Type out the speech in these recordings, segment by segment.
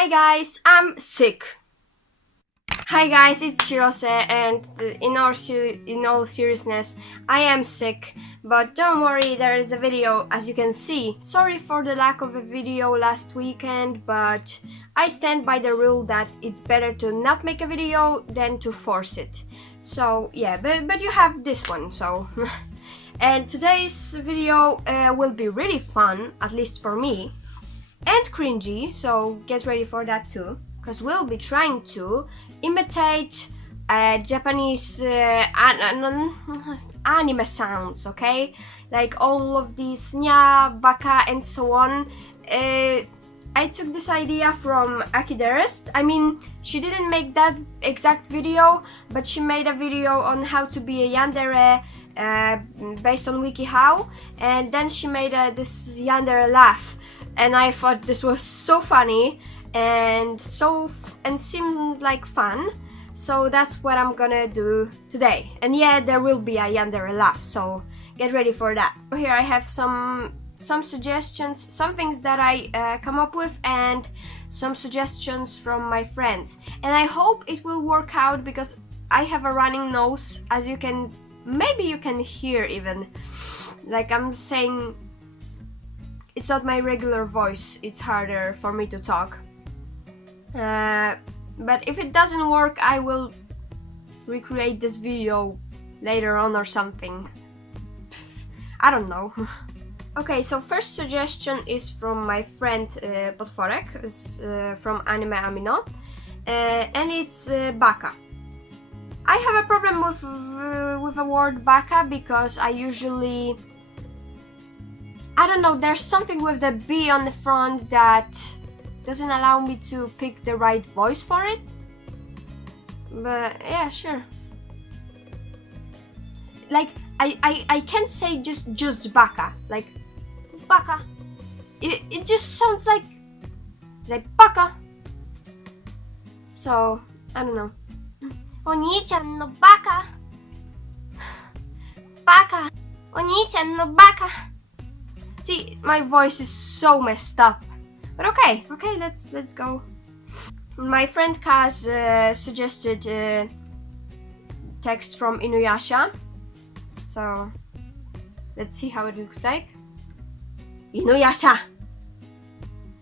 Hi guys, I'm sick. Hi guys, it's Chirose, and in all seriousness, I am sick. But don't worry, there is a video, as you can see. Sorry for the lack of a video last weekend, but I stand by the rule that it's better to not make a video than to force it. So yeah, but you have this one, so. And today's video will be really fun, at least for me, and cringy, so get ready for that too, because we'll be trying to imitate Japanese anime sounds, okay? Like all of these nya, baka, and so on. I took this idea from Akiderest. I mean, she didn't make that exact video, but she made a video on how to be a yandere based on WikiHow, and then she made this yandere laugh. And I thought this was so funny and seemed like fun, so that's what I'm gonna do today. And yeah, there will be a yandere laugh, so get ready for that. Here I have some suggestions, some things that I come up with, and some suggestions from my friends. And I hope it will work out because I have a running nose, as you can, maybe you can hear even. Like I'm saying, it's not my regular voice, it's harder for me to talk. But if it doesn't work, I will recreate this video later on or something. I don't know. Okay, so first suggestion is from my friend Potworek, from Anime Amino, and it's baka. I have a problem with the word baka because I usually, I don't know, there's something with the B on the front that doesn't allow me to pick the right voice for it. But yeah, sure. Like I can't say just baka, like baka. It just sounds like baka. So I don't know. Oni-chan no baka. Baka. Oni-chan no baka. See, my voice is so messed up, but okay, let's go. My friend Kaz suggested text from Inuyasha, so let's see how it looks like. Inuyasha,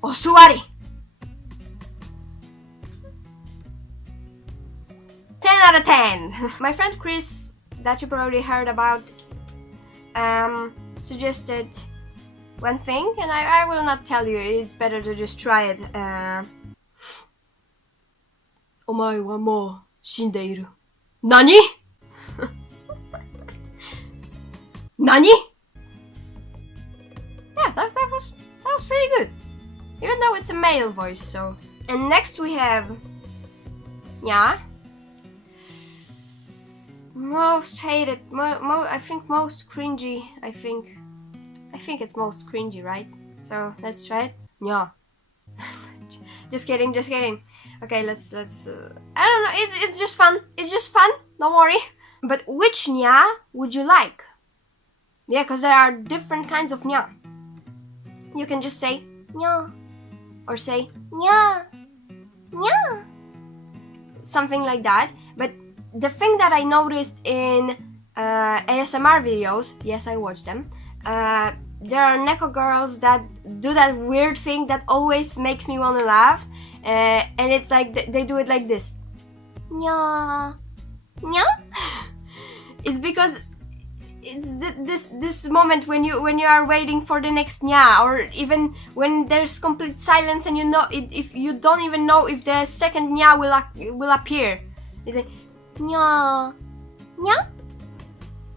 osuwari. 10 out of 10. My friend Chris, that you probably heard about, suggested one thing, and I will not tell you, it's better to just try it. お前はもう死んでいる。何? 何? Yeah, that was pretty good. Even though it's a male voice, so. And next we have nya. Most hated, I think most cringy, I think it's most cringy, right? So let's try it. Nya. just kidding. Okay, let's I don't know, it's just fun. It's just fun, don't worry. But which nya would you like? Yeah, because there are different kinds of nya. You can just say nya, or say nya, nya, something like that. But the thing that I noticed in ASMR videos, yes, I watch them, there are neko girls that do that weird thing that always makes me want to laugh, and it's like they do it like this. Nya, nya. It's because it's this moment when you are waiting for the next nya, or even when there's complete silence and you know if you don't even know if the second nya will appear. It's like nya, nya,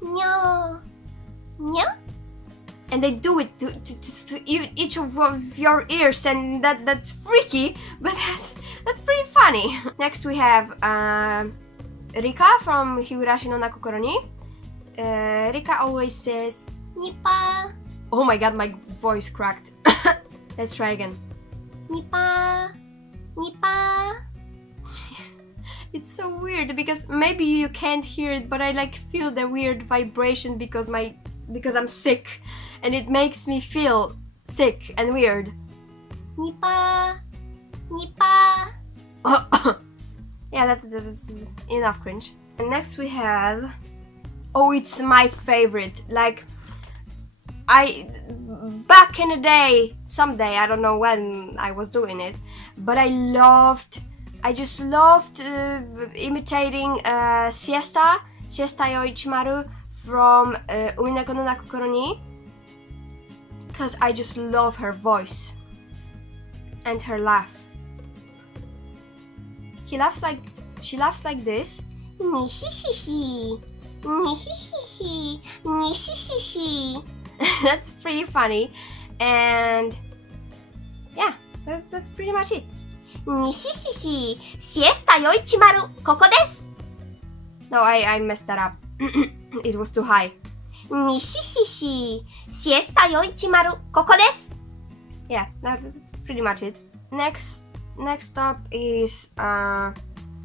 nya, nya. And they do it to each of your ears, and that's freaky, but that's pretty funny. Next we have Rika from Higurashi no Nakokoro ni. Rika always says Nippa. Oh my god, my voice cracked. Let's try again. Nippa, Nippa. It's so weird because maybe you can't hear it, but I like feel the weird vibration because I'm sick, and it makes me feel sick and weird. Nippa, Nippa. Yeah, that is enough cringe. And next we have, oh, it's my favorite. Like, back in the day, someday, I don't know when I was doing it, but I just loved imitating Siesta yo Ichimaru from Umineko no Nakokoro ni, because I just love her voice and her laugh. She laughs like this. That's pretty funny, and yeah, that's pretty much it. Siesta yo Ichimaru, koko desu. No, I messed that up. It was too high. Siesta yo Ichimaru, koko desu. Yeah, that's pretty much it. Next up is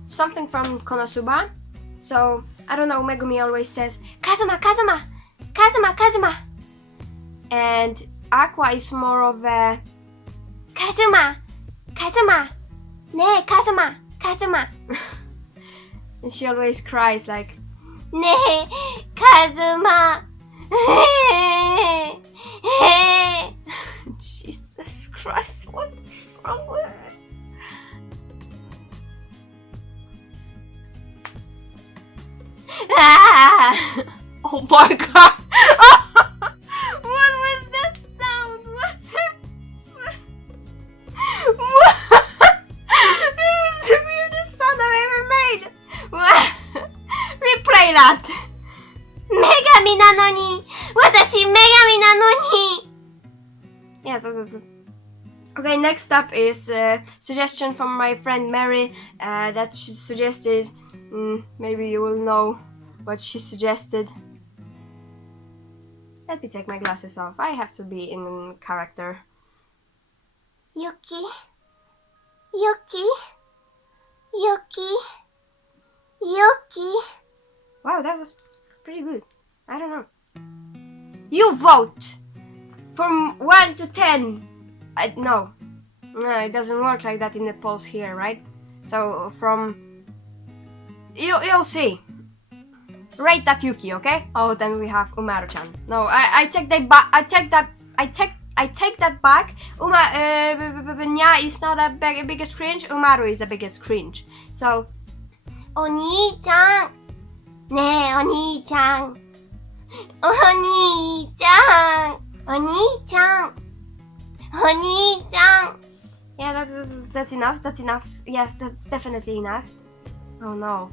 something from Konosuba. So, I don't know, Megumi always says, Kazuma, Kazuma, Kazuma, Kazuma. And Aqua is more of a, Kazuma, Kazuma, ne, Kazuma, Kazuma. And she always cries like, ne, Kazuma. Jesus Christ, what's wrong with her? Oh my god! What was that sound? What the... What? It was the weirdest sound I've ever made! Replay that! Megami nanoni! Watashi megami nanoni! Yeah, so... Okay, next up is a suggestion from my friend Mary that she suggested. Maybe you will know what she suggested. Let me take my glasses off. I have to be in character. Yuki. Yuki. Yuki. Yuki. Wow, that was pretty good. I don't know. You vote from 1 to 10. No, it doesn't work like that in the polls here, right? So from you'll see. Rate that Yuki, okay? Oh, then we have Umaru-chan. No, I take that back. I take that back. Nya is not the biggest cringe. Umaru is the biggest cringe. So, Oni-chan, ne, Oni-chan, Oni-chan, Oni-chan, Oni-chan. Yeah, that's enough. That's enough. Yeah, that's definitely enough. Oh no.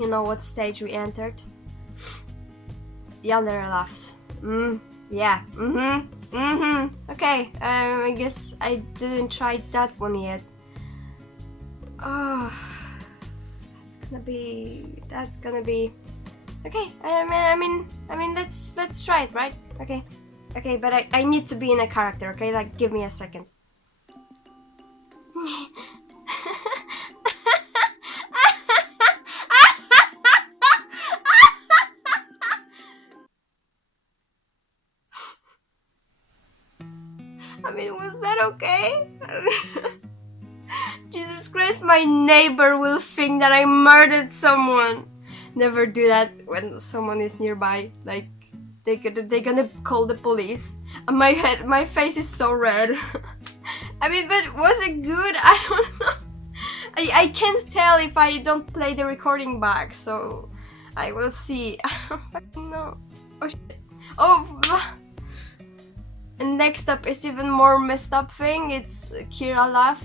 You know what stage we entered? Yandere laughs. Yeah. Okay, I guess I didn't try that one yet. Oh, that's gonna be. Okay. I mean, let's try it, right? Okay. Okay, but I need to be in a character. Okay, like give me a second. I mean, was that okay? Jesus Christ, my neighbor will think that I murdered someone. Never do that when someone is nearby. Like, they're gonna call the police. And my face is so red. I mean, but was it good? I don't know. I can't tell if I don't play the recording back, so I will see. I don't fucking know. Oh shit. Oh. And next up is even more messed up thing. It's Kira laugh,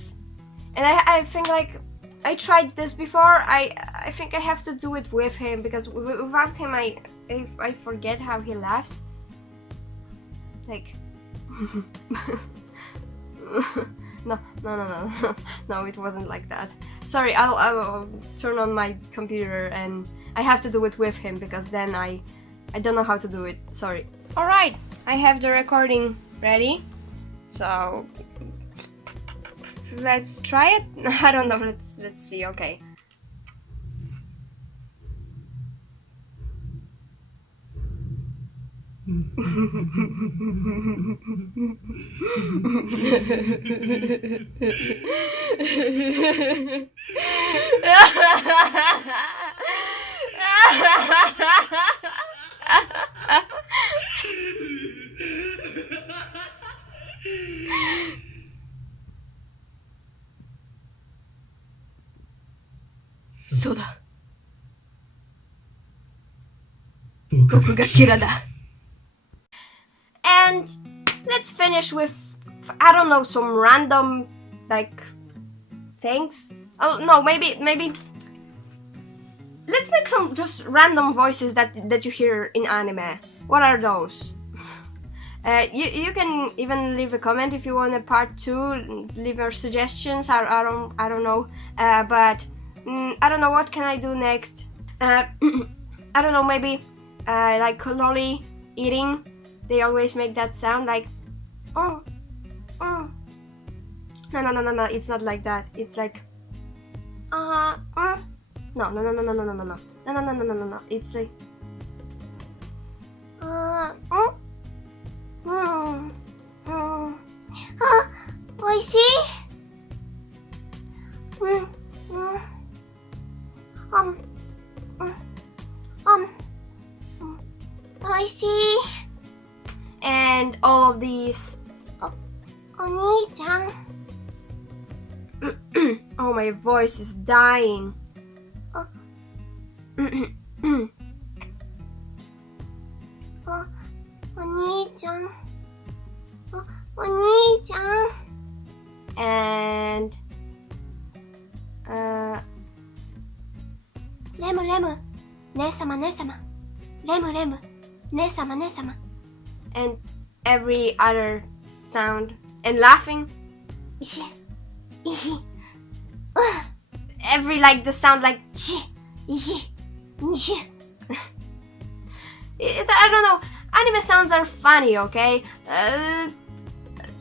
and I think like I tried this before. I think I have to do it with him because without him I forget how he laughs. Like no, it wasn't like that. Sorry, I'll turn on my computer and I have to do it with him because then I don't know how to do it. Sorry. All right. I have the recording ready, so let's try it. I don't know. Let's see. Okay. そうだ。僕がキラだ。And let's finish with, I don't know, some random like things. Oh no, maybe let's make some just random voices that you hear in anime. What are those? You can even leave a comment if you want a part 2. Leave your suggestions. I don't know. But I don't know what can I do next. I don't know. Maybe like lolly eating. They always make that sound like oh. No. It's not like that. It's like no. It's like oishii. Oishii. And all of these. Oni-chan. Oh, my voice is dying. Oni-chan. Oni-chan. And Remu. Ne-sama. Remu. Ne-sama. And every other sound. And laughing. Every like the sound like I don't know. Anime sounds are funny, okay?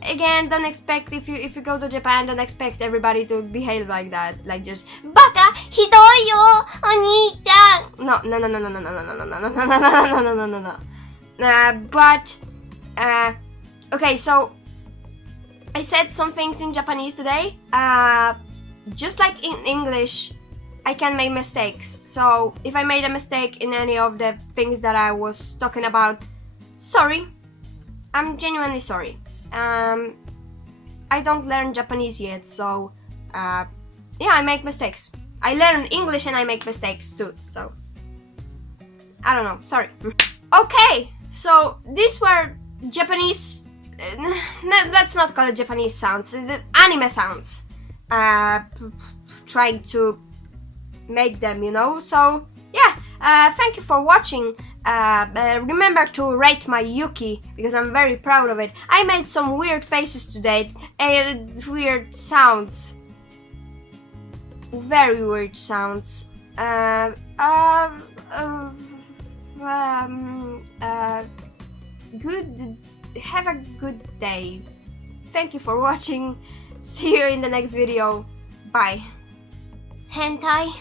Again, don't expect if you go to Japan, don't expect everybody to behave like that. Like just Baka hidoi yo, oni-chan. No. But okay, so I said some things in Japanese today. Just like in English, I can make mistakes. So if I made a mistake in any of the things that I was talking about, sorry. I'm genuinely sorry. I don't learn Japanese yet, so yeah, I make mistakes. I learn English and I make mistakes too, so I don't know, sorry. Okay, so these were Japanese, let's not call it Japanese sounds, it's anime sounds. Trying to make them, you know, so yeah, thank you for watching. Remember to rate my Yuki because I'm very proud of it. I made some weird faces today, weird sounds, very weird sounds. Good. Have a good day. Thank you for watching. See you in the next video. Bye. Hentai.